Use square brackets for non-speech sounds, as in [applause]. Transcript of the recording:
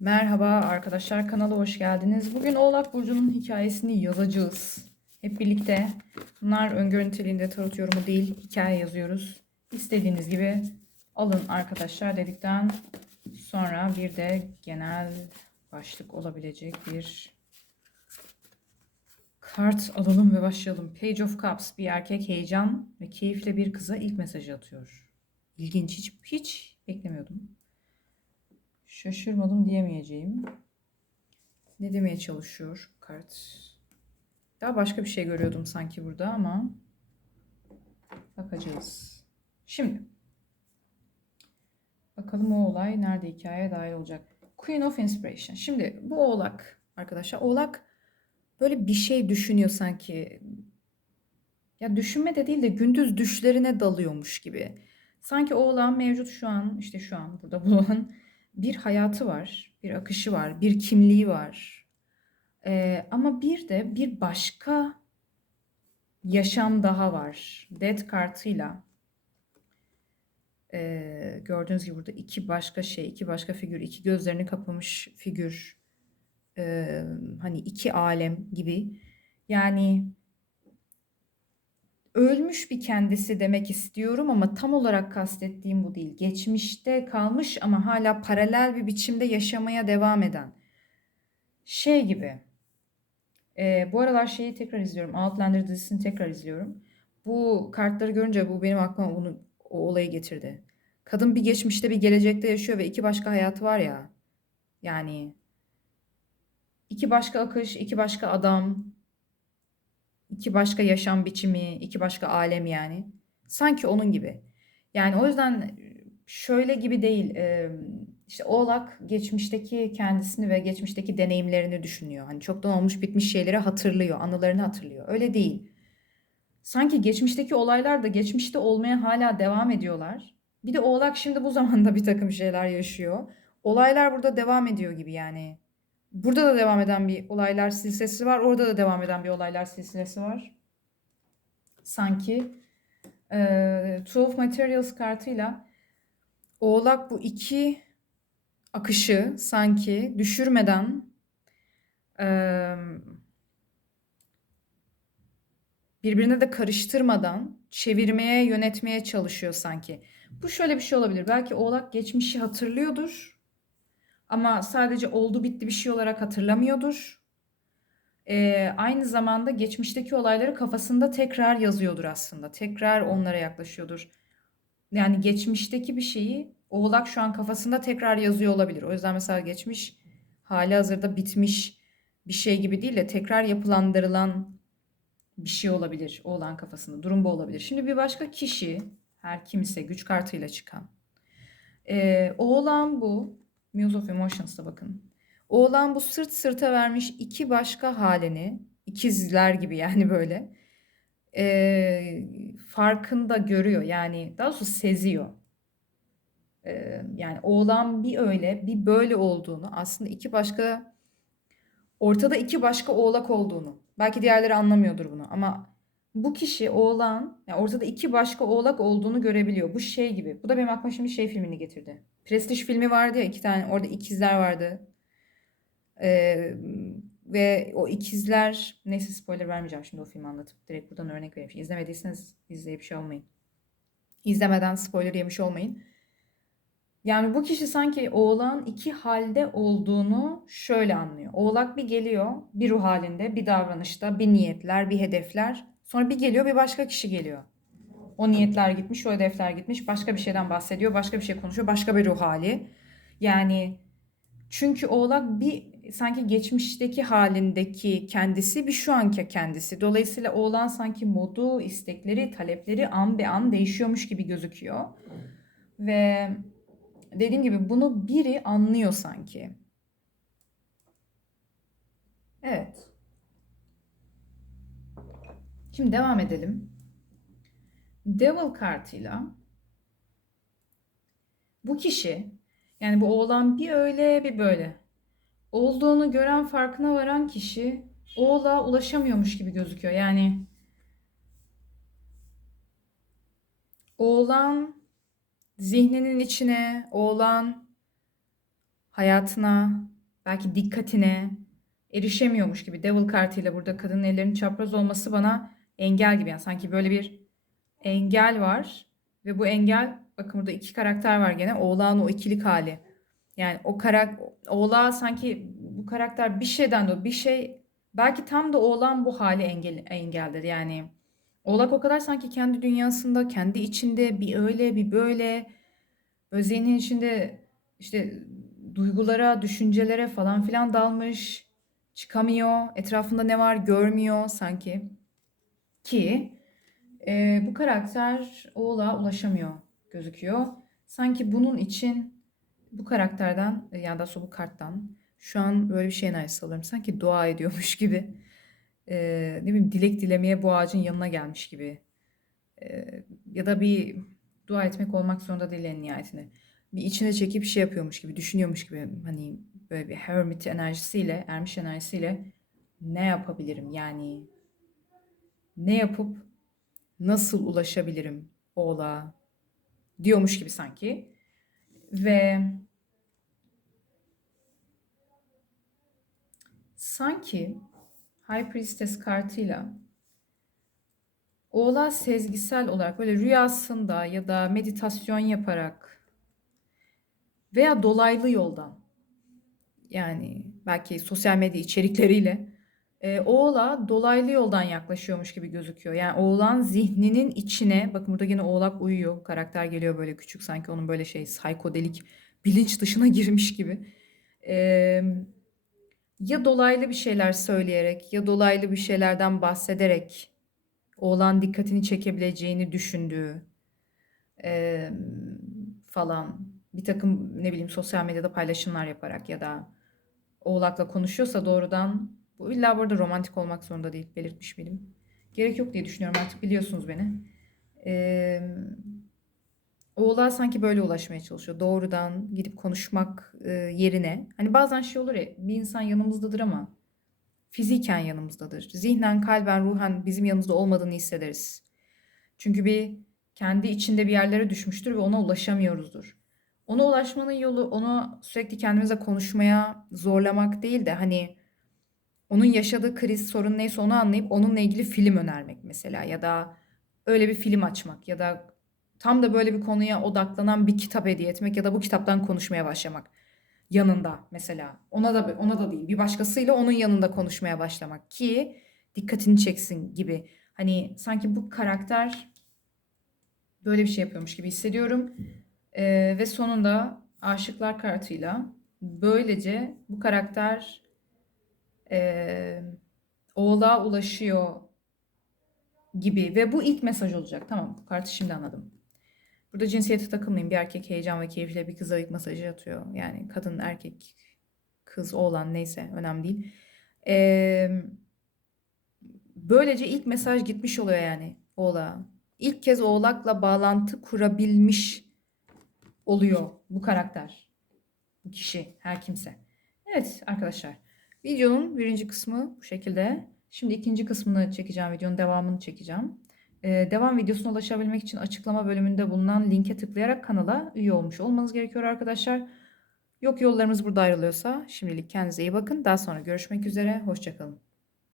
Merhaba arkadaşlar kanala hoş geldiniz. Bugün Oğlak Burcu'nun hikayesini yazacağız. Hep birlikte. Bunlar öngörü niteliğinde tarot yorumu değil, hikaye yazıyoruz. İstediğiniz gibi alın arkadaşlar dedikten sonra bir de genel başlık olabilecek bir kart alalım ve başlayalım. Page of Cups bir erkek heyecan ve keyifle bir kıza ilk mesajı atıyor. İlginç hiç hiç beklemiyordum. Şaşırmadım diyemeyeceğim. Ne demeye çalışıyor kart? Daha başka bir şey görüyordum sanki burada ama bakacağız. Şimdi bakalım o olay nerede hikayeye dahil olacak. Queen of Inspiration. Şimdi bu oğlak arkadaşlar oğlak böyle bir şey düşünüyor sanki. Ya düşünme de değil de gündüz düşlerine dalıyormuş gibi. Sanki oğlan mevcut şu an işte şu an burada [laughs] bulunan bir hayatı var, bir akışı var, bir kimliği var. Ee, ama bir de bir başka yaşam daha var. Death kartıyla ee, gördüğünüz gibi burada iki başka şey, iki başka figür, iki gözlerini kapamış figür. Ee, hani iki alem gibi. Yani ölmüş bir kendisi demek istiyorum ama tam olarak kastettiğim bu değil. Geçmişte kalmış ama hala paralel bir biçimde yaşamaya devam eden. Şey gibi. e, bu aralar şeyi tekrar izliyorum. Outlander dizisini tekrar izliyorum. Bu kartları görünce bu benim aklıma bunu o olayı getirdi. Kadın bir geçmişte bir gelecekte yaşıyor ve iki başka hayatı var ya. Yani iki başka akış, iki başka adam, iki başka yaşam biçimi, iki başka alem yani. Sanki onun gibi. Yani o yüzden şöyle gibi değil. e, Oğlak geçmişteki kendisini ve geçmişteki deneyimlerini düşünüyor. Hani çoktan olmuş bitmiş şeyleri hatırlıyor, anılarını hatırlıyor. Öyle değil. Sanki geçmişteki olaylar da geçmişte olmaya hala devam ediyorlar. Bir de Oğlak şimdi bu zamanda bir takım şeyler yaşıyor. Olaylar burada devam ediyor gibi yani. Burada da devam eden bir olaylar silsilesi var. Orada da devam eden bir olaylar silsilesi var. Sanki e, Two of Materials kartıyla Oğlak bu iki akışı sanki düşürmeden e, birbirine de karıştırmadan çevirmeye, yönetmeye çalışıyor sanki. Bu şöyle bir şey olabilir. Belki Oğlak geçmişi hatırlıyordur ama sadece oldu bitti bir şey olarak hatırlamıyordur. Ee, aynı zamanda geçmişteki olayları kafasında tekrar yazıyordur aslında. Tekrar onlara yaklaşıyordur. Yani geçmişteki bir şeyi Oğlak şu an kafasında tekrar yazıyor olabilir. O yüzden mesela geçmiş hali hazırda bitmiş bir şey gibi değil de tekrar yapılandırılan bir şey olabilir Oğlan kafasında. Durum bu olabilir. Şimdi bir başka kişi her kimse güç kartıyla çıkan. Ee, Oğlan bu. Muse of Emotions'ta bakın. Oğlan bu sırt sırta vermiş iki başka halini, ikizler gibi yani böyle ee, farkında görüyor. Yani daha doğrusu seziyor. Ee, yani oğlan bir öyle bir böyle olduğunu aslında iki başka ortada iki başka oğlak olduğunu. Belki diğerleri anlamıyordur bunu ama bu kişi oğlan yani ortada iki başka oğlak olduğunu görebiliyor. Bu şey gibi. Bu da benim aklıma şimdi şey filmini getirdi. Prestij filmi vardı ya iki tane orada ikizler vardı. Ee, ve o ikizler neyse spoiler vermeyeceğim şimdi o filmi anlatıp direkt buradan örnek vereyim. İzlemediyseniz izleyip şey olmayın. İzlemeden spoiler yemiş olmayın. Yani bu kişi sanki oğlan iki halde olduğunu şöyle anlıyor. Oğlak bir geliyor bir ruh halinde, bir davranışta, bir niyetler, bir hedefler. Sonra bir geliyor bir başka kişi geliyor. O niyetler gitmiş, o hedefler gitmiş. Başka bir şeyden bahsediyor, başka bir şey konuşuyor, başka bir ruh hali. Yani çünkü oğlak bir sanki geçmişteki halindeki kendisi bir şu anki kendisi. Dolayısıyla oğlan sanki modu, istekleri, talepleri an be an değişiyormuş gibi gözüküyor. Ve dediğim gibi bunu biri anlıyor sanki. Evet. Şimdi devam edelim. Devil kartıyla bu kişi yani bu oğlan bir öyle bir böyle olduğunu gören farkına varan kişi oğla ulaşamıyormuş gibi gözüküyor. Yani oğlan zihninin içine, oğlan hayatına, belki dikkatine erişemiyormuş gibi Devil kartıyla burada kadının ellerinin çapraz olması bana engel gibi. Yani sanki böyle bir engel var ve bu engel bakın burada iki karakter var gene. Oğlağın o ikilik hali. Yani o karak oğlağa sanki bu karakter bir şeyden de bir şey belki tam da oğlan bu hali engel engeldir. Yani oğlak o kadar sanki kendi dünyasında, kendi içinde bir öyle bir böyle zihnin içinde işte duygulara, düşüncelere falan filan dalmış. Çıkamıyor. Etrafında ne var görmüyor sanki. Ki e, bu karakter oğlağa ulaşamıyor gözüküyor. Sanki bunun için bu karakterden e, yani da bu karttan şu an böyle bir şey enerjisi alıyorum. Sanki dua ediyormuş gibi. E, ne bileyim dilek dilemeye bu ağacın yanına gelmiş gibi. E, ya da bir dua etmek olmak zorunda değil en nihayetinde. Bir içine çekip şey yapıyormuş gibi, düşünüyormuş gibi. Hani böyle bir hermit enerjisiyle, ermiş enerjisiyle ne yapabilirim? Yani ne yapıp nasıl ulaşabilirim oğlağa diyormuş gibi sanki. Ve sanki High Priestess kartıyla oğlağa sezgisel olarak böyle rüyasında ya da meditasyon yaparak veya dolaylı yoldan yani belki sosyal medya içerikleriyle e, oğla dolaylı yoldan yaklaşıyormuş gibi gözüküyor. Yani oğlan zihninin içine bakın burada yine oğlak uyuyor. Karakter geliyor böyle küçük sanki onun böyle şey psikodelik bilinç dışına [laughs] girmiş gibi. E, ya dolaylı bir şeyler söyleyerek ya dolaylı bir şeylerden bahsederek oğlan dikkatini çekebileceğini düşündüğü e, falan bir takım ne bileyim sosyal medyada paylaşımlar yaparak ya da oğlakla konuşuyorsa doğrudan bu illa burada romantik olmak zorunda değil belirtmiş miydim? Gerek yok diye düşünüyorum artık biliyorsunuz beni. Ee, oğlağa sanki böyle ulaşmaya çalışıyor. Doğrudan gidip konuşmak e, yerine. Hani bazen şey olur ya bir insan yanımızdadır ama fiziken yanımızdadır. Zihnen, kalben, ruhen bizim yanımızda olmadığını hissederiz. Çünkü bir kendi içinde bir yerlere düşmüştür ve ona ulaşamıyoruzdur. Ona ulaşmanın yolu onu sürekli kendimize konuşmaya zorlamak değil de hani onun yaşadığı kriz, sorun neyse onu anlayıp onunla ilgili film önermek mesela ya da öyle bir film açmak ya da tam da böyle bir konuya odaklanan bir kitap hediye etmek ya da bu kitaptan konuşmaya başlamak yanında mesela. Ona da ona da değil. Bir başkasıyla onun yanında konuşmaya başlamak ki dikkatini çeksin gibi. Hani sanki bu karakter böyle bir şey yapıyormuş gibi hissediyorum. Ee, ve sonunda aşıklar kartıyla böylece bu karakter e, oğlağa ulaşıyor gibi ve bu ilk mesaj olacak. Tamam bu kartı şimdi anladım. Burada cinsiyete takılmayın. Bir erkek heyecan ve keyifle bir kıza ilk mesajı atıyor. Yani kadın, erkek, kız, oğlan neyse önemli değil. Ee, böylece ilk mesaj gitmiş oluyor yani oğlağa. İlk kez oğlakla bağlantı kurabilmiş oluyor bu karakter. Bu kişi, her kimse. Evet arkadaşlar. Videonun birinci kısmı bu şekilde. Şimdi ikinci kısmını çekeceğim. Videonun devamını çekeceğim. Ee, devam videosuna ulaşabilmek için açıklama bölümünde bulunan linke tıklayarak kanala üye olmuş olmanız gerekiyor arkadaşlar. Yok yollarımız burada ayrılıyorsa şimdilik kendinize iyi bakın. Daha sonra görüşmek üzere. Hoşçakalın.